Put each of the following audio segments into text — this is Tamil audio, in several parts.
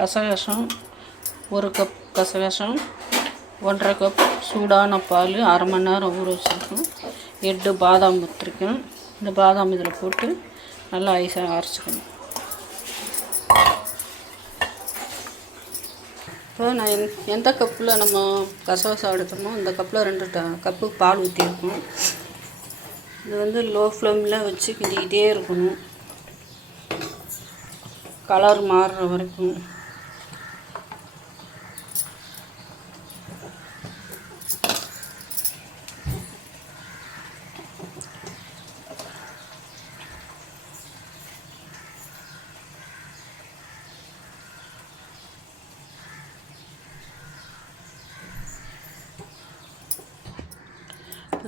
கசகசம் 1 கப் கசகசம், 1½ கப் சூடான பால் 1/2 மணி நேரம் ஊற வச்சுருக்கோம். 8 பாதாம் ஊற்றிருக்கேன். இந்த பாதாம் இதில் போட்டு நல்லா ஐஸாக அரைச்சிக்கணும். இப்போ நான் எந்த கப்பில் நம்ம கசகசம் எடுக்கணுமோ அந்த கப்பில் 2 கப்பு பால் ஊற்றிருக்கோம். இது லோ ஃப்ளேமில் வச்சு கிண்டிக்கிட்டே இருக்கணும், கலர் மாறுற வரைக்கும்.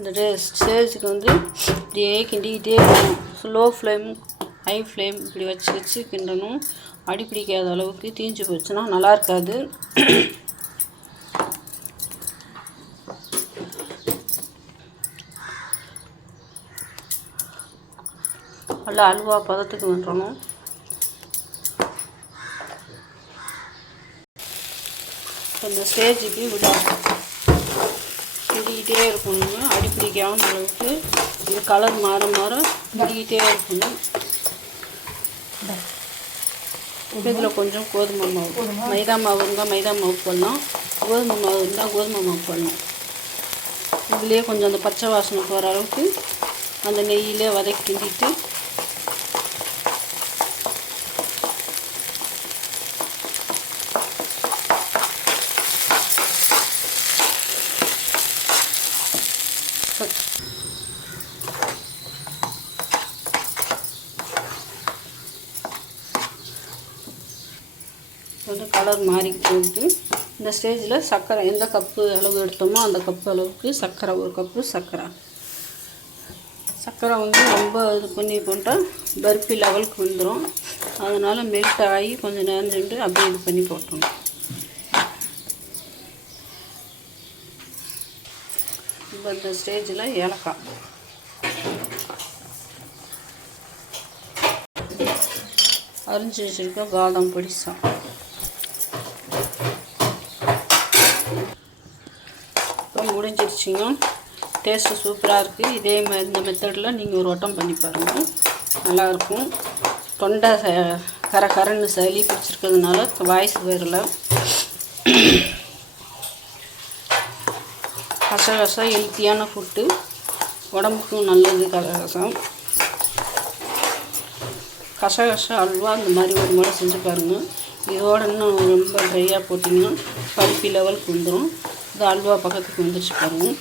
இந்த ஸ்டேஜுக்கு இப்படியே கிண்டிக்கிட்டே இருக்கணும். ஸ்லோ ஃப்ளேம், ஹை ஃப்ளேம் இப்படி வச்சு கிண்டணும். அடி பிடிக்காத அளவுக்கு. தீஞ்சு போச்சுன்னா நல்லா இருக்காது. நல்லா அல்வா பதத்துக்கு வந்துடணும். இந்த ஸ்டேஜுக்கு கிண்டிக்கிட்டே இருக்கணும். அடி பிடிக்காமல் அளவுக்கு இது கலர் மாற கிண்டிக்கிட்டே இருக்கணும். இதில் கொஞ்சம் கோதுமை மாவு, மைதா மாவு இருந்தால் மைதா மாவு போடலாம், கோதுமை மாவு இருந்தால் கோதுமை மாவு போடலாம். இதுலேயே கொஞ்சம் அந்த பச்சை வாசனை போகிற அளவுக்கு அந்த நெய்யிலே வதக்கி கிண்டிட்டு கலர் மாறிக்கிட்டு இந்த ஸ்டேஜில் சர்க்கரை எந்த கப்பு அளவு எடுத்தோமோ அந்த கப்பு அளவுக்கு சர்க்கரை, 1 கப்பு சர்க்கரை. ரொம்ப இது பண்ணி போட்டால் பர்ஃபி லெவலுக்கு வந்துடும். அதனால் மெல்ட் ஆகி கொஞ்சம் நேரம் சென்று அப்படியே இது பண்ணி போட்டணும். இப்போ இந்த ஸ்டேஜில் ஏலக்காய், அரிஞ்சு வச்சுருக்க பாதாம் பொடிசா, முடிஞ்சிருச்சுங்க. டேஸ்ட்டு சூப்பராக இருக்குது. இதே மாதிரி இந்த மெத்தடில் நீங்கள் ஒரு வட்டம் பண்ணி பாருங்கள், நல்லாயிருக்கும். தொண்டை கரன்னு சளி பிடிச்சிருக்கிறதுனால வாய்ஸ் வரல. கசகசம் ஹெல்த்தியான ஃபுட்டு, உடம்புக்கும் நல்லது. கசகசம் அல்வா இந்த மாதிரி ஒரு முறை செஞ்சு பாருங்கள். இதோட இன்னும் ரொம்ப ட்ரையாக போட்டிங்கன்னா பருப்பி லெவலுக்கு வந்துடும். இது அல்வா பக்கத்துக்கு வந்துச்சு பாருங்கள்.